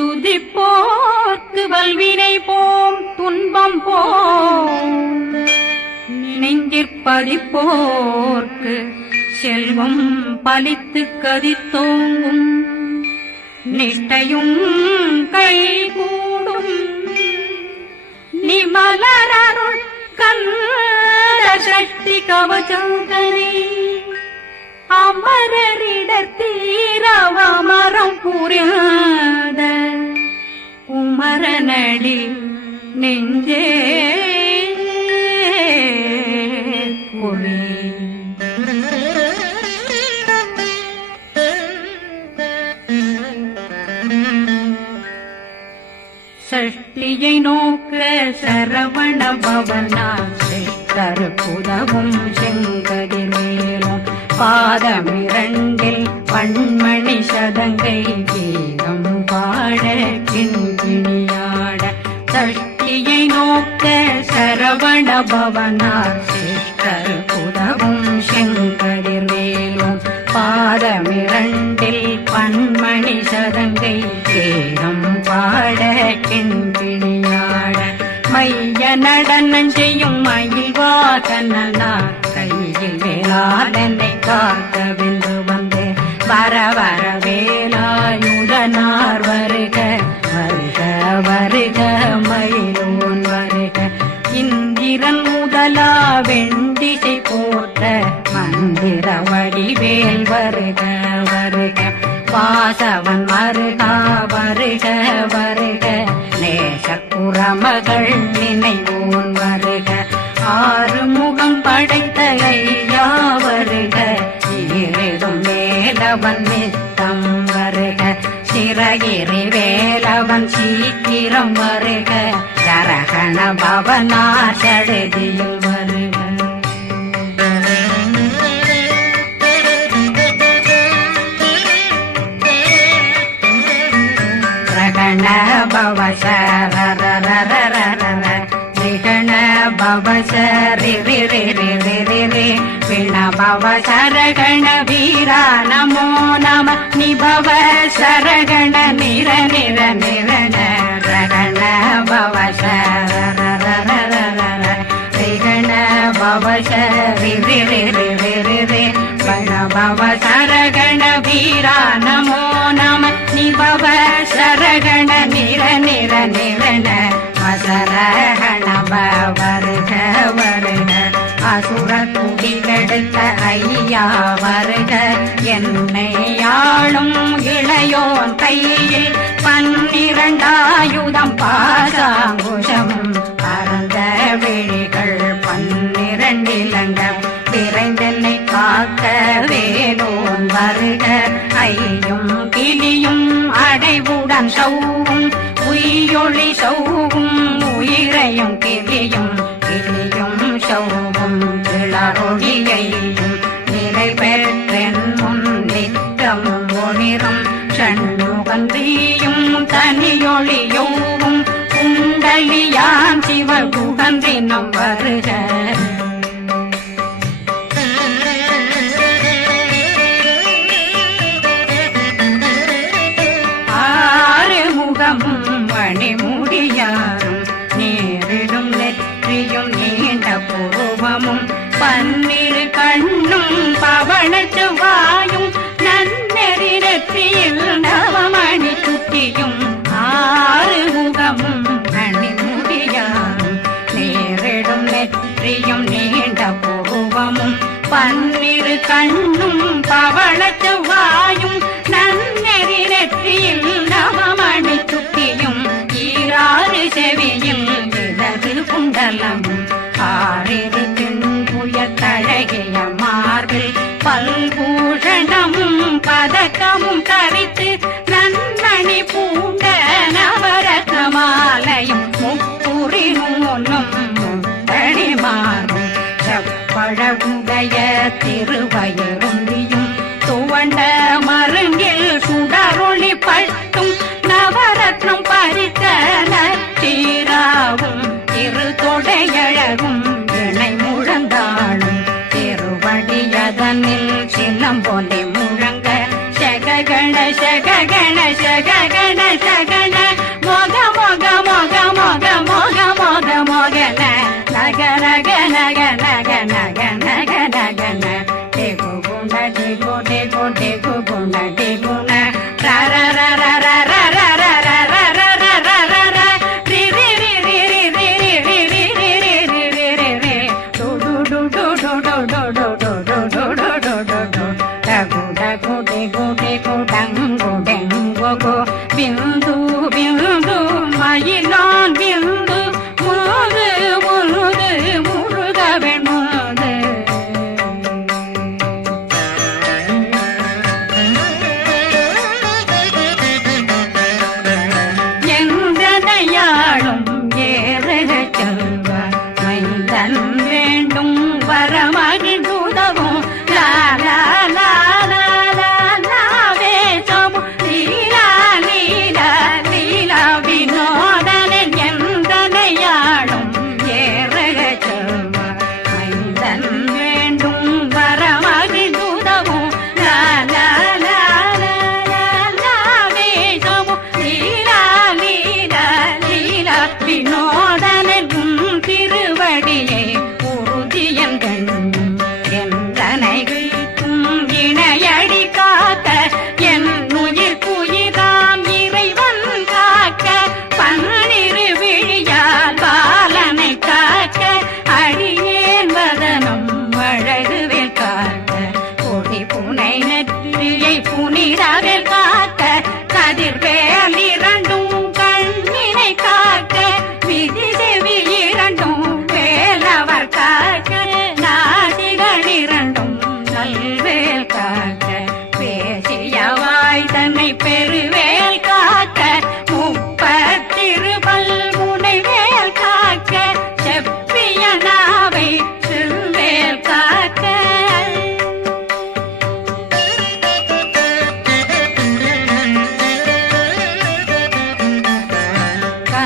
துதிப்போர்க்கு வல்வினை போம் துன்பம் போம் நெஞ்சிற்பதிப்போர்க்கு செல்வம் பலித்து கதித்தோங்கும் நிஷ்டையும் கைகூடும் நிமலரருள் கந்த சக்தி கவசந்தனை அமரரிடத்தீரவமரம் புரியாத குமரனடி நெஞ்சே குழி சஷ்டியை நோக்க சரவண பவனார் சித்தர் புதவும் செங்கதிர் மேலும் பாதமிரண்டில் பண்மணி சதங்கை கீதம் பாட கிண்கிணியாட சஷ்டியை நோக்க சரவண பவனார் சித்தர் புதவும் செங்கதிர் மேலும் பாதமிரண்டில் பண்மணி சதங்கை கீதம் பாட கிண்கிணியாட மைய நடனம் செய்யும் மயில் வாகனார் கையில் வேளாளனை காக்க வென்று வந்து வர வர வேலாயுதனார் வருக வருக வருக மயிலோன் வருக இந்திரன் முதலா வெண்டிசை போற்ற மந்திர வடிவேல் வருக வருக வாசவன் மருகா வருக வருக நேசக்குறமகள் நினைவோன் வருக ஆறுமுகம் படைத்த ஐயா வருக ஈரிடும் வேலவன் நித்தம் வருக சிறகிரி வேலவன் சீக்கிரம் வருக ஜரகண பவனார் சடுதியில் வருக ரகண பவசரரரரரர நிகண பவசரி பிண பவசரகண வீரா நமோ நம நிபவ சரகண நிர நிர நிரண ரகண பவசரரரரர நிகண பவசரி பிண பவசரகண வீரா நமோ நம நிபவ சரகண நிர நிர நிரண அசரகண வருக வருக அசுர குடிகெடுத்த ஐயா வருக என்னை ஆளும் இளையோன் கையில் 12 பாசாங்குஷம் பரந்த விழிகள் 12 இலங்கம் விரைந்தென்னை காக்க வேலோன் வருக ஐயும் கிளியும் அடைவுடன் சௌவும் உயிரொளி சௌவும் உயிரையும் கிளியும் கிளியும் சௌவும் இளரொளியையும் நிலை பெற்றென் முன் நித்தம் ஒளிரும் சண்முகந்தியும் தனியொளியோவும் குண்டலியான் சிவகுகந்தினம் வருக மணிமுடியாரும் நேரிடும் நெற்றியும் நீண்ட புருவமும் 12 கண்ணும் பவள செவ்வாயும் நன்னெறி நெற்றியில் நவமணி சுட்டியும் 6 முகமும் மணிமுடியாரும் நேரிடும் நெற்றியும் நீண்ட புருவமும் 12 கண்ணும் பவள செவ்வாயும் நன்னெறி நெற்றியில் நவமணி சுட்டியும் 6 செவியும் இடது குண்டலம் 6 தின்புய தழகிய மார்பில் பல்பூஷணமும் பதக்கமும் தரித்து நன்மணி பூண்ட நவரத்ன மாலையும் முப்புரி நூலும் முத்தணி மாறும் செப்பழகுடைய திருவயருந்தியும் துவண்ட மருங்கில் சுடரொளி பட்டும் நவரத்னம் பறித்த நச்சீராவும் திரு தொடையழகும் இணை முழந்தாளும் திருவடியதனில் சிலம்பொலி முழங்க சககண சககண சககண சகண பிந்து பிந்து மயிலான் பிந்து முழுது முழுது முழுக வெண்முது எந்தனையாளும் ஏறக செல்வ மைந்தன் வேண்டும் வரமகிழ்ந்துதவும் லாலா புனிதவில் காக்க கதிர்வேல் இரண்டும் கண்ணினை காக்க விதி செவி இரண்டும் வேலவர் காக்க நாசிகள் இரண்டும் நல்வேல் காக்க பேசியவாய் தன்னை பெருவேல் காக்க முப்பத்திருபல் முனைவேல் காக்க செப்பிய நாவை செல்வேல் காக்க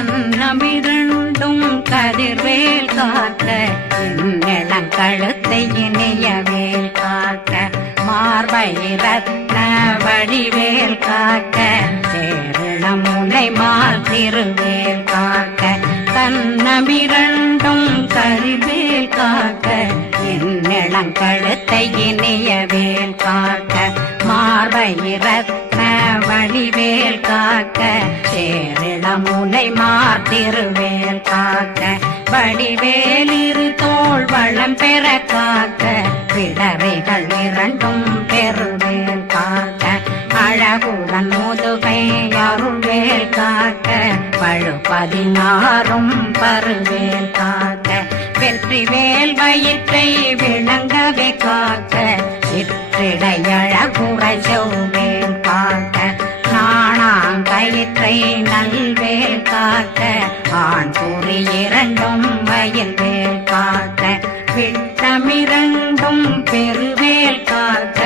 கண்ணமிரண்டும் கதிர்வேல் காக்க இளங்கழுத்தை இணையவேல் காக்க மார்பை ரத்ன வடிவேல் காக்க சேரணமுனை மாத்திருவேல் காக்க கண்ணமிரண்டும் கதிர்வேல் காக்க இளங்கழுத்தை இணையவேல் காக்க மார்பை ரத்ன வடிவேல் காக்க சேரணமுனை மாத்திருவேல் காக்க வடிவேல் இரு தோள் வளம் பெற காக்க விடவைகள் இரண்டும் பெருவேல் காக்க அழகுடன் முதுகை அருள்வேல் காக்க பழு16 பருவேல் காக்க வெற்றிவேல் வயிற்றை விளங்கவே காக்க சிற்றிடையழகுறை செவ்வேல் காக்க நாணாங்கயிற்றை நல்வேல் காக்க ஆண் குறி இரண்டும் வயல்வேல் காக்க விட்டமிரண்டும் பெருவேல் காக்க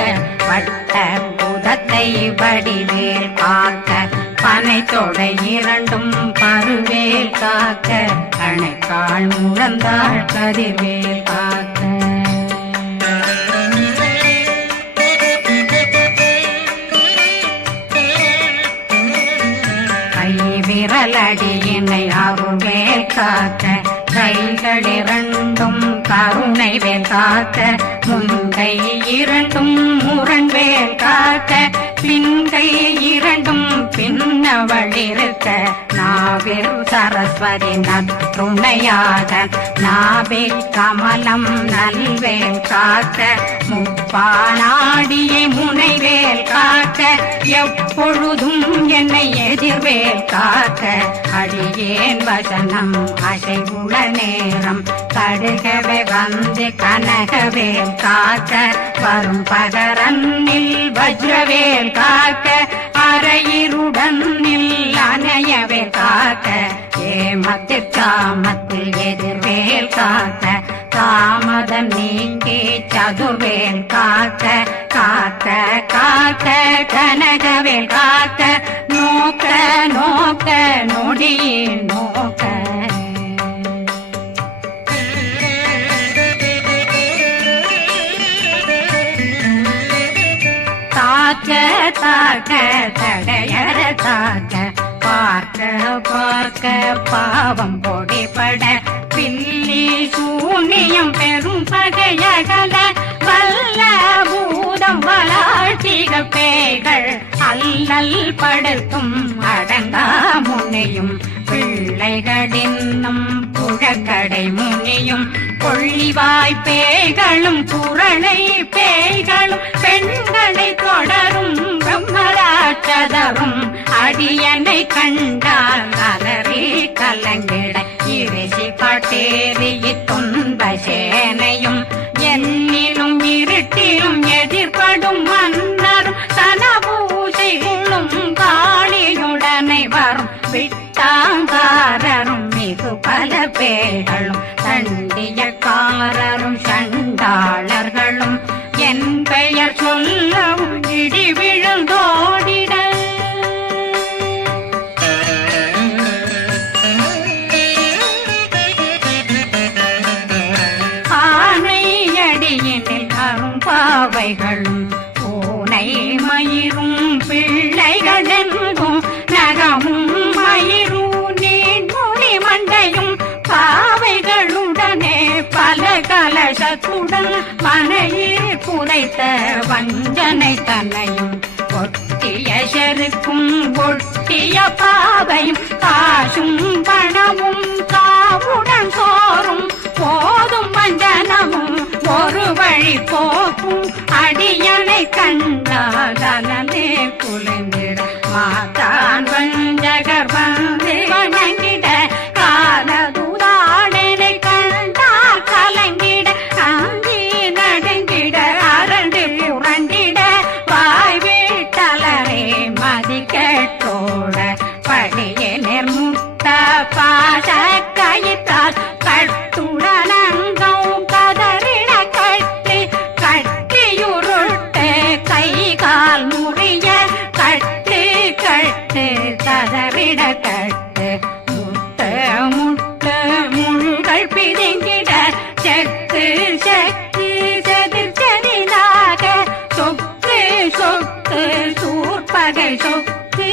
வட்ட புதத்தை வடிவேல் காக்க பனை தொடை இரண்டும் பருவேல் காக்க அணைக்கால் முழந்தாள் கதிர்வேல் காக்க விரலடியினை அருள்வேல் காக்க கைகள் இரண்டும் கருணை வேல் காக்க முன்கை இரண்டும் முரண்வேல் காக்க பின்கை இரண்டும் பின்னவளிருக்க நாவில் சரஸ்வதி நற்றுணையாக நாபி கமலம் நல்வேல் காக்க முப்பானாடியை முனைவேல் காக்க எப்பொழுதும் என்னை எதிர்வேல் காக்க அடியேன் வசனம் அசைவுள நேரம் கடுகவே வந்து கனகவேல் காக்க வரும் பகரன்னில் வஜ்ரவேல் காக்க அரையிருடன் அணையவேல் காக்க ஏமத்தில் காமத்தில் எதிர்வேல் காக்க காமதம் நீங்கி சதுர்வேல் காக்க காக்க காக்க கனகவேல் காக்க நோக்க நோக்க நொடியின் நோக்க தாக்க தாக்க தடையற தாக்க பார்க்க பார்க்க பாவம் பொடிபட பில்லி சூனியம் பெரும் பகையகல வல்ல பூத வெம்பலாட்டிகள் பேய்கள் அல்லல் படுத்தும் அடங்கா முனையும் பிள்ளைகளின்னும் புழக்கடை முனியும் கொள்ளிவாய் பேய்களும் குரளை பேய்களும் பெண்களை தொடரும் பிரம்மராட்சதரும் அடியனை கண்டால் அலறி கலங்கிட இரிசி காட்டேறிய துன்ப சேனையும் என்னிலும் இருட்டிலும் எதிர்படும் மன்னரும் தனபூசைகளும் காளியுடனை வரும் விட்டாங்காரரும் மிகு பல பேர்களும் தண்டியக்காரரும் சண்டாளர்களும் என் பெயர் சொல்லவும் இடி விழுந்தோடிட ஆனையடியினில் அரும்பாவைகளும் பூனை மயிரும் பிள்ளைகளெங்கும் நகமும் மயிரும் நீண்முடி மண்டையும் பாவைகளுடனே பல கலசத்துடன் மனையில் புதைத்த வஞ்சனை தன்னையும் ஒட்டிய செருக்கும் ஒட்டிய பாவையும் காசும் பணமும் காவுடன் சோறும் போதும் வஞ்சனமும் ஒரு வழி போக்கும் அடியனை கண்டாலே குளிர்ந்திட மாதான் வஞ்சகர் வந்து வணங்கிட காலதுதாடனை கண்டால் கலங்கிட அந்தி நடுங்கிட அரண்டு புரண்டிட வாய் வீட்டலரே மதி கேட்டோட படியே நிர்முத்த பாச கயிற்றால் கட்டுடனங்கும் கதறிட கட்டி கட்டியுருட்டு கை கால் முறிய கட்டு கட்டு கதறிட கட்டு முட்டு முட்டு முள்கள் பிதுங்கிட செத்து செத்து செதிர் செதிலாக சொக்கு சொக்கு சூர்பகை சொக்கு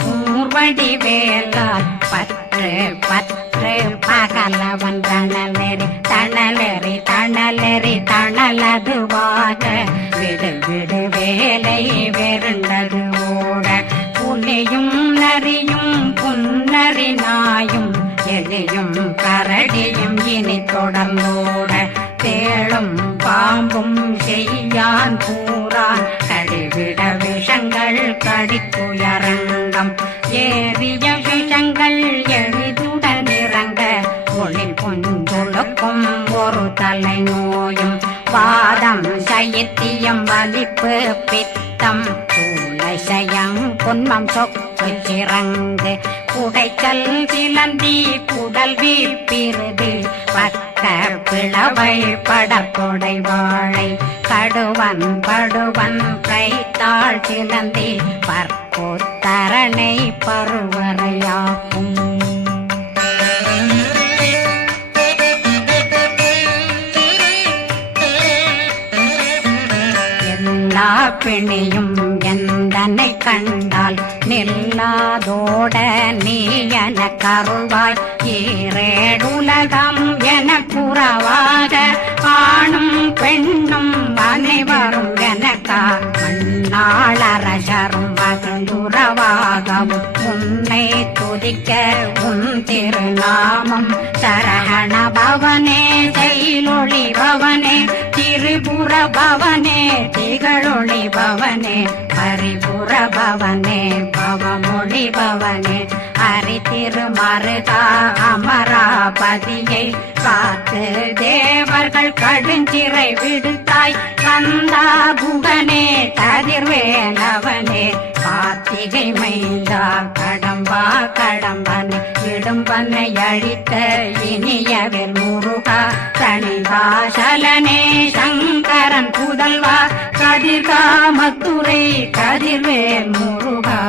கூர்வடி வேலால் பற்று பற்று பகலவன் தணலெறி தணலெறி தணலெறி தணலதுவாக விடு விடு வேலை வெருண்டது ஓட புலியும் நரியும் புன்னரி நாயும் எலியும் கரடியும் இனி தொடர்ந்தோட தேளும் பாம்பும் செய்யான் கூறான் கடிவிட விஷங்கள் கடித்துயரங்கம் ஏறிய விஷங்கள் எளிதுடன் இறங்க ஒளில் பொஞ்சுழுக்கும் ஒரு தலை நோயும் வாதம் சைத்தியம் வலிப்பு பித்தம் சயம் பொன்மம் சொக்கு சிறங்கு குடைச்சல் சிலந்தி குடல் வீப்பிருது பக்க பிளவை படத்தொடை வாழை கடுவன் படுவன் கைத்தாள் சிலந்தி பற்போத்தரணை பருவரையாக்கும் எல்லா பிணியும் எந்தனை கண்டால் நில்லாதோட நீ என கருள்வாய் ஈரேடுலகம் என புறவாக ஆணும் பெண்ணும் அனைவரும் எனக்கா மண்ணாளரசரும் மகிழ்ந்துறவாகவும் உன்னை துதிக்க உன் திருநாமம் சரகண பவனே செயலொளி பவனே திரிபுர பவனே திகழொளி பவனே பரிபுர பவனே பவமொழி பவனே ஹரி திருமருகா அமராபதியை காத்து தேவர்கள் கடுஞ்சிறை விடுத்தாய் கந்தா புகனே கதிர்வேலவனே கார்த்திகை மைந்தா கடம்பா கடம்பனை இடும்பனை அழித்த இனியவில் முருகா தனிவாசலனே சங்கரன் புதல்வா கதிர்காமத்துறை கதிர்வேல் முருகா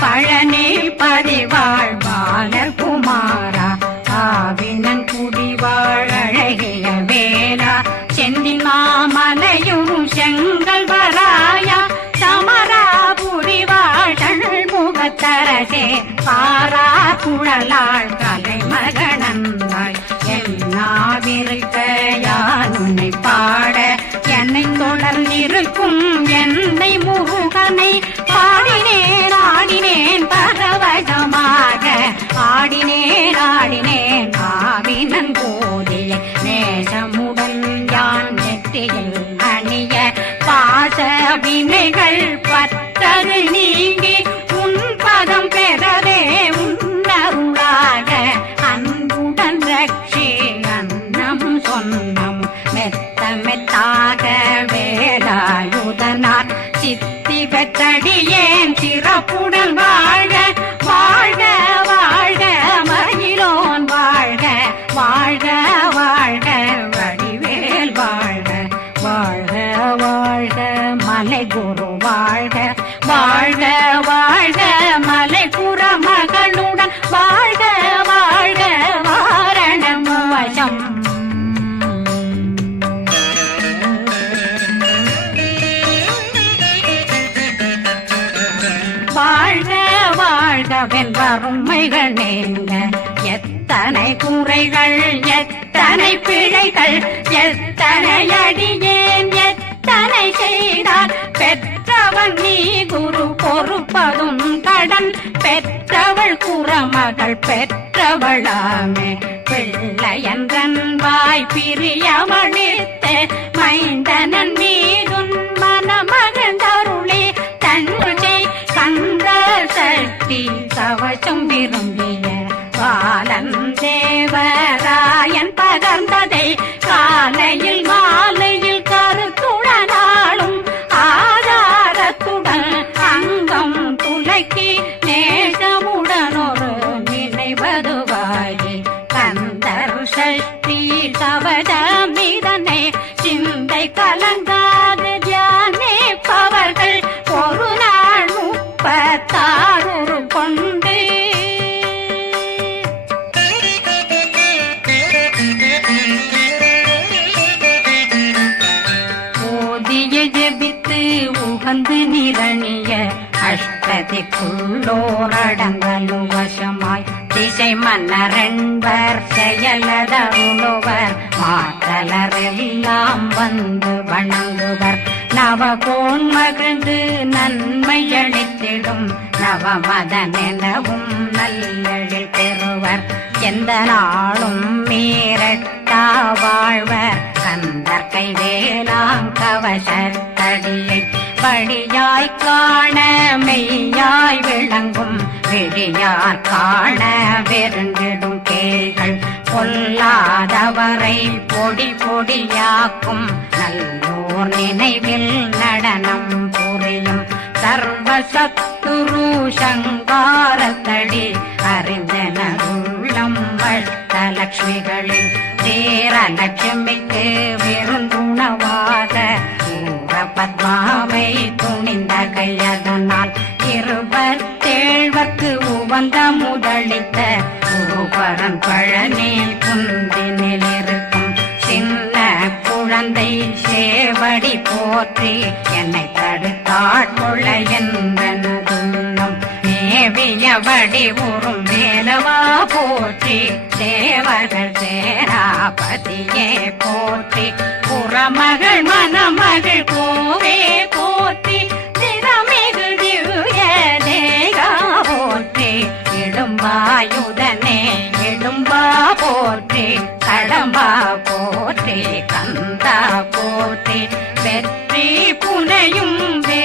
பழனி பதிவாழ் பாலகுமாரா ஆவினன் குடிவாழ் அழகிய வேலா செந்தின் பாரா குழலாள் கலைமகனந்தாய் என்னாவிருக்க யான் உன்னை பாட என்னை தொடர்ந்திருக்கும் என்னை முருகனை பாடினேன் ஆடினேன் பரவசமாக ஆடினேன் ஆடினேன் ஆவினன் போதிய நேசமுடன் யான் நெற்றியில் அணிய பாச வினைகள் பத்தது நீங்கி உன் பதம் பெறவே உன்னருளாக அன்புடன் ரட்சி அன்னம் சொன்னம் மெத்த மெத்தாக வேலாயுதனார் சித்தி பெற்றடியேன் சிறப்புடன் வாழ்க வாழ்க வாழ்க மயிலோன் வாழ்க வாழ்க வாழ்க வடிவேல் வாழ்க வாழ்க வாழ்க மலை குரு வாழ்க வாழ்க வாழ்க மலை புற மகளுடன் வாழ்க வாழ்க வாரணம் வசம் வாழ்க வாழ்கவென் வறுமைகள் நீங்க எத்தனை குறைகள் எத்தனை பிழைகள் எத்தனை அடியேன் எத்தனை செய்தார் பெற்றவன் நீ குரு பொறுப்பதும் கடன் பெற்றவள் குறமகள் பெற்றவளாமே பிள்ளையன்றன் வாய் பிரியமளித்த மைந்தனன் மீதுன் மனமகந்தருளே தன்னை கந்த சக்தி கவசம் விரும்பிய பாலன் தேவராயன் பகர்ந்ததை காலையில் மாலையில் கருத்துடனாலும் ஆதாரத்துடன் அங்கம் துலக்கி நேசமுடன் ஒரு நினைவதுவாகி கந்தர் சக்தி கவசம் இதனை சிந்தை கலங்காது தியானிப்பவர்கள் ஒரு நாள் 36 கொண்டு ஓதிய ஜெபித்து உகந்து நிரணிய அஷ்டதிக்குள்ளோரடங்கலும் வசமாய் திசை மன்னரென்பர் செயலதருளுவர் மாற்றலரெல்லாம் வந்து வணங்குவர் நவகோன் மகிழ்ந்து நன்மையளித்திடும் நவமதனெனவும் நல்லெழில் பெறுவர் எந்த நாளும் மீறட்டா வாழ்வர் கந்தர் கைவேலாம் கவசத்தடியை படியாய் காண மெய்யாய் விளங்கும் விழியார் காண வெறுங்கிடும் கேள்கள் பொல்லாதவரை பொடி பொடியாக்கும் நல்லோர் நினைவில் நடனம் புரியும் சர்வசத்துரு சங்காரத்தடி அறிந்தனருள்ளம் வட்டலட்சுமிகளில் தேரலட்சுமிக்கு விருந்துணவாத பத்மாவை துணிந்த கையதனால் 27 உவந்த முதலித்த குருபரன் பழனி குந்தினில் இருக்கும் சின்ன குழந்தை சேவடி போற்றி என்னை தடுத்தாட்கொள்ள என்பதுள்ளம் மேவியபடி உறும் வேலவா போற்றி தேவர்கள் சேராபதியே போற்றி புறமகள் மணமகள் கோவே போற்றி திறமிகு திவ்ய தேகா போற்றி இடும்பாயுதனே இடும்பா போற்றி கடம்பா போற்றி கந்தா போற்றி வெற்றி புனையும் வே